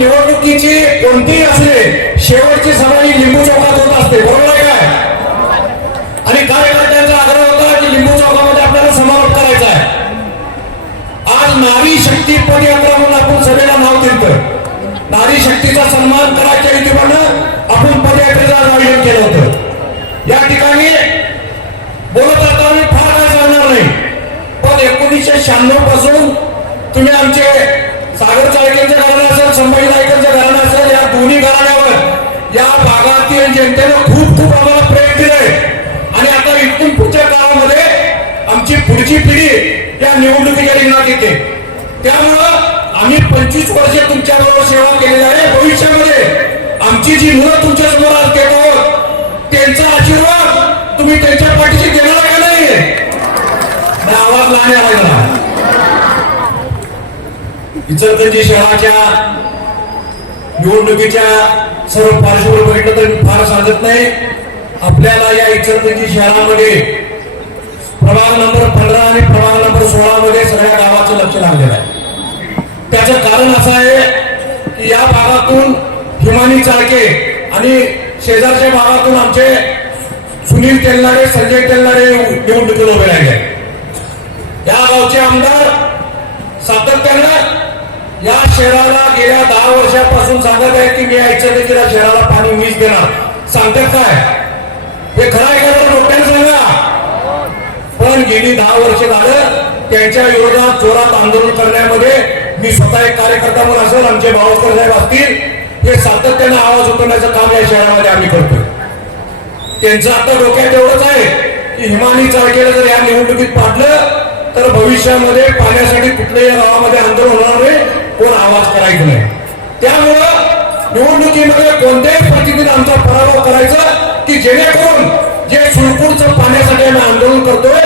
निवडणुकीची कोणतीही असले शेवटची सभा ही लिंबू चौकात होत असते, बरोबर आहे काय? आणि कार्यकर्त्यांचा आग्रह होता की लिंबू चौकामध्ये आपल्याला समारोप करायचा आहे. आज नारी शक्ती पदयात्रा म्हणून आपण सभेला नाव दिलं. नारी शक्तीचा सन्मान करायच्या हिशोबानं आपण पदयात्रेचं आयोजन केलं होतं. या ठिकाणी बोलत असताना फार काय सांगणार नाही, पण 1996 पासून तुम्ही आमचे सागर चाळकेंच्या घराणं असेल, संभाजी नायकांच्या घराणं असेल, या दोन्ही घराण्यावर या भागातील जनतेनं खूप खूप आम्हाला प्रेम दिलंय. आणि आता इथून पुढच्या काळामध्ये आमची पुढची पिढी या निवडणुकीच्या रिंगणात येते. त्यामुळं आम्ही 25 वर्ष तुमच्याबरोबर सेवा केलेली आहे. भविष्यामध्ये आमची जी मुलं तुमच्या समोर आज देत आहोत त्यांचा आशीर्वाद तुम्ही त्यांच्या पाठीशी देणार का नाही? आवाज लहान आला. इचलकरंजी शहराच्या निवडणुकीच्या सर्व पार्श्वभूमी बघितलं तर मी फार सांगत नाही. आपल्याला या इचलकरंजी शहरामध्ये प्रभाग नंबर 15 आणि प्रभाग नंबर 16 मध्ये सगळ्या गावाचं लक्ष लागलेलं आहे. त्याचं कारण असं आहे की या भागातून हिमानी चाळके आणि शेजारच्या भागातून आमचे सुनील तेलनारे, संजय तेलनारे निवडणुकीला उभे राहिले. या गावचे आमदार सातत्यानं या शहराला गेल्या 10 वर्षापासून सांगत आहे की मी इचलकरंजीला शहराला पाणी मीच देणार. सांगतात काय? हे खरं आहे का? मोठ्याने सांगा. पण गेली 10 वर्ष झालं त्यांच्या विरोधात जोरात आंदोलन करण्यामध्ये मी स्वतः एक कार्यकर्ता म्हणून असेल, आमचे भावस्कर साहेब असतील, हे सातत्यानं आवाज उठवण्याचं काम या शहरामध्ये आम्ही करतोय. त्यांचं आता डोक्यात एवढंच आहे की हिमानी चाळकेला जर या निवडणुकीत पाडलं तर भविष्यामध्ये पाण्यासाठी कुठल्याही गावामध्ये आंदोलन होणार नाही, कोण आवाज करायचं नाही. त्यामुळं निवडणुकीमध्ये कोणत्याही परिस्थितीत आमचा पराभव करायचा की जेणेकरून जे सुळपूरचं पाण्यासाठी आम्ही आंदोलन करतोय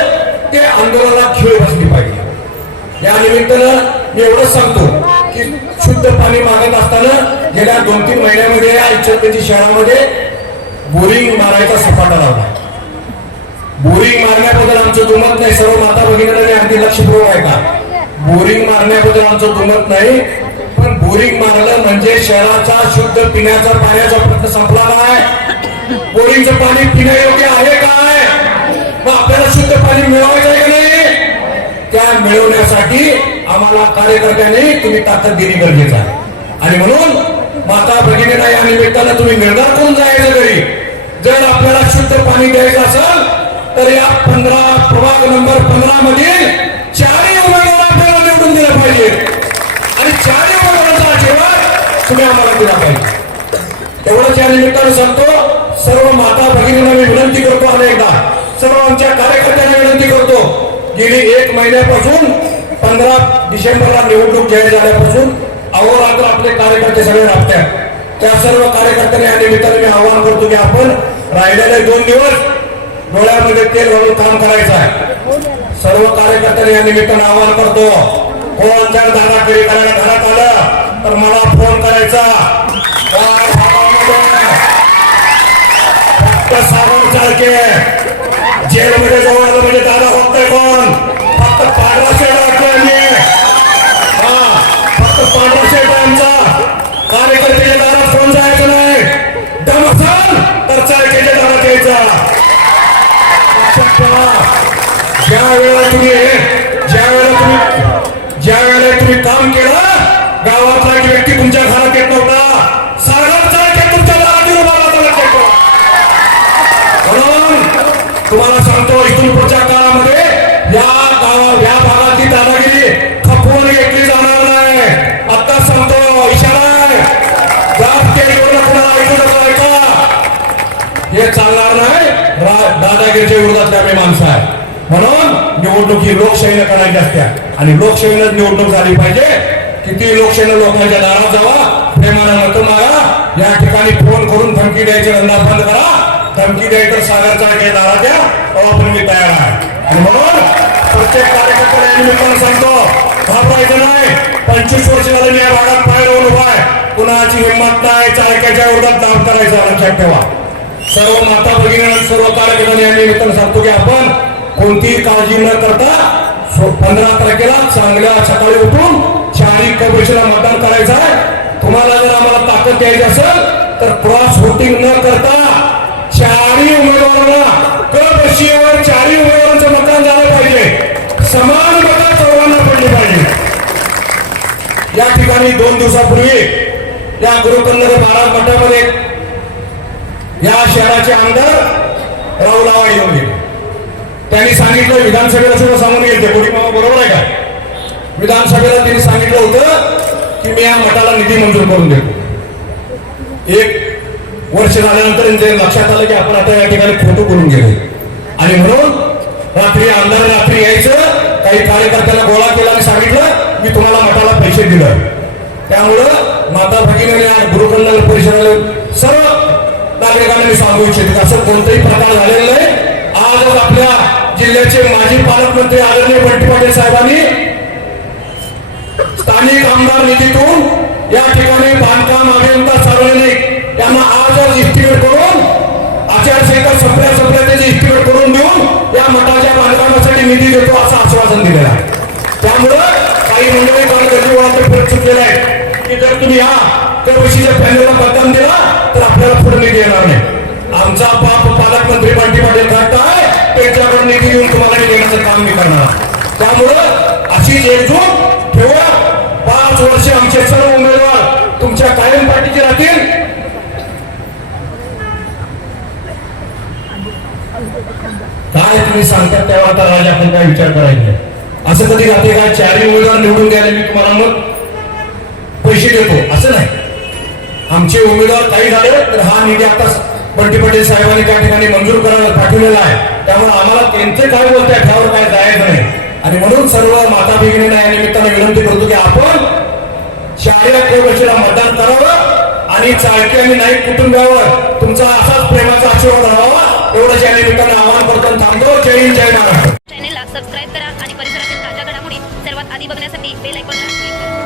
ते आंदोलनाला खीळ बसली पाहिजे. या निमित्तानं मी एवढंच सांगतो की शुद्ध पाणी मागत असताना गेल्या 2-3 महिन्यामध्ये या इचलकरंजी शहरामध्ये बोरिंग मारायचा सपाटा लावला. बोरिंग मारण्याबद्दल आमचं दुमत नाही. सर्व माता भगिनींनी अगदी लक्षपूर्वक आहे का? बोरिंग मारण्याबद्दल आमचं दुमत नाही, पण बोरिंग मारलं म्हणजे शहराचा शुद्ध पिण्याचा पाण्याचा प्रश्न संपला नाही. बोरिंगचं पाणी पिण्यायोग्य आहे काय? मग आपल्याला शुद्ध पाणी मिळवायचं आहे का नाही? त्या मिळवण्यासाठी आम्हाला कार्यकर्त्यांनी तुम्ही ताकद देणे गरजेचं आहे. आणि म्हणून माता भगिनींना या निमित्तानं तुम्ही निर्धार करून जायचं घरी. जर आपल्याला शुद्ध पाणी द्यायचं असेल तर या प्रभाग नंबर 15 मधील 4 उमेदवार आपल्याला निवडून दिले पाहिजे आणि 4 उमेदवारांचा आशीर्वाद तुम्ही आम्हाला दिला पाहिजे. एवढंच या निमित्तानं सांगतो. सर्व माता भगिनींना मी विनंती करतो, अनेकदा सर्व आमच्या कार्यकर्त्यांना विनंती करतो, गेली 1 महिन्यापासून 15 डिसेंबरला निवडणूक जाहीर झाल्यापासून अहोरात्र आपले कार्यकर्ते सगळे राबतात. त्या सर्व कार्यकर्त्यांना या निमित्ताने मी आवाहन करतो की आपण राहिलेले 2 दिवस डोळ्यामध्ये तेल घालून काम करायचं आहे. सर्व कार्यकर्त्यांना या निमित्ताने आवाहन करतो, कोण जर दादागिरी करायला घरात आलं तर मला फोन करायचा. फक्त सागर चाळके जेलमध्ये जवळ आलं म्हणजे दादा होतंय कोण? फक्त पांढरा शेड वाटतोय मी. फक्त पांढरा शेड आमचा. कार्यकर्त्याच्या दारात फोन जायचं नाही. दम असाल तर चाळकेच्या दारात यायचा. ज्या वेळेला तुम्ही काम केलं, गावातला एक व्यक्ती तुमच्या घरात येत नव्हता. सागर चाळके तुमच्या दारात येऊन येतो. म्हणून तुम्हाला सांगतो, इथून पुढच्या काळामध्ये या भागाची दादागिरी खपवून घेतली जाणार नाही. आता सांगतो, इशारा आहे. ऐकू नको, ऐका. हे चालणार नाही. दादागिरीच्या विरोधातले आम्ही माणसं आहे. म्हणून निवडणूक ही लोकशाहीनं करायची असते आणि लोकशाहीनं निवडणूक झाली पाहिजे. किती लोकशाहीनं लोकांच्या दारात जावा, प्रेमानं मतं मागा. या ठिकाणी फोन करून धमकी द्यायची धंदा बंद करा. धमकी द्यायचं सागर चाळके दारात द्या, पण मी तयार आहे. आणि म्हणून प्रत्येक कार्यकर्त्याला या निमित्तानं सांगतो, घाबरायचं नाही. 25 वर्ष झालं मी या भागात पाय रोवून उभा आहे. कुणाची हिंमत नाही चाळक्याच्या विरोधात दाब करायचा. लक्षात ठेवा. सर्व माता भगिनींना, सर्व कार्यकर्त्यांना या निमित्तानं सांगतो की आपण कोणतीही काळजी न करता 15 तारखेला चांगल्या सकाळी उठून 4 कमिशनला मतदान करायचं आहे. तुम्हाला जर ताकद द्यायची असेल तर क्रॉस वोटिंग न करता 4 उमेदवारांना कपशीवर 4 उमेदवारांचं मतदान झालं पाहिजे. समान मतं सर्वांना पडली पाहिजे. या ठिकाणी 2 दिवसापूर्वी या गुरुकन्नड महाराज मठामध्ये या शहराचे आमदार राहुल आवाड येऊन गेले. त्यांनी सांगितलं विधानसभेला सुद्धा सांगून गेले कोणी मामा बरोबर आहे का? विधानसभेला त्यांनी सांगितलं होतं की मी या मठाला निधी मंजूर करून देतो. 1 वर्ष झाल्यानंतर त्यांच्या लक्षात आलं की आपण आता या ठिकाणी फोटो करून गेलो आणि म्हणून रात्री आमदार रात्री यायचं काही कार्यकर्त्यांना गोळा केला आणि सांगितलं मी तुम्हाला मठाला पैसे दिलं. त्यामुळं माता भगिनीने गुरुकन्नड परिसराला सर्व नागरिकांना मी सांगू इच्छितो असं कोणताही प्रकार झालेला नाही. आजच आपल्या जिल्ह्याचे माजी पालकमंत्री आदरणीय बंटी पाटील साहेबांनी स्थानिक आमदार निधीतून या ठिकाणी बांधकाम अभियंता सार्वजनिक यांना आजच इस्टिमेट करून आचारसंहिता संपल्या त्याची इस्टिमेट करून देऊन या मठाच्या बांधकामासाठी निधी देतो असं आश्वासन दिलेलं आहे. त्यामुळं काही मंडळी काल गल्लीवळात परत चुकलेलं आहे की जर तुम्ही या कपशीच्या पॅनलला मतदान दिला तर आपल्याला पुढे निधी येणार नाही. आमचा पालकमंत्री बंटी पाटील आहे त्यांच्याकडून निधी देऊन तुम्हाला देण्याचं काम मी करणार. त्यामुळं अशीच एकजूट ठेवा. 5 वर्ष आमचे सर्व उमेदवार तुमच्या कायम पाठीचे राहतील. काय तुम्ही सांगतात तेव्हा आता राज आपण काय विचार करायचा असं कधी राहते का? 4 उमेदवार निवडून द्यायला मी तुम्हाला मग पैसे देतो असं नाही. आमचे उमेदवार काही झाले तर हा निधी आता बंटी पाटील साहेबांनी त्या ठिकाणी मंजूर करायला पाठवलेला आहे. त्यामुळे आम्हाला त्यांचे काय बोलताय त्यावर काय जायचं नाही. आणि म्हणून सर्व माता भगिनींना या निमित्ताने विनंती करतो की आपण शाळेत कपशीला मतदान करावं आणि चाळके आणि नाईक कुटुंबावर तुमचा असाच प्रेमाचा आशीर्वाद राहावा एवढंच या निमित्ताने आवाहन करतो. थांबतो. जय हिंद जय महाराष्ट्र. चॅनेलला सबस्क्राईब करा आणि परिसरातील ताज्या घडामोडी सर्वात आधी बघण्यासाठी बेल आयकॉनला क्लिक करा.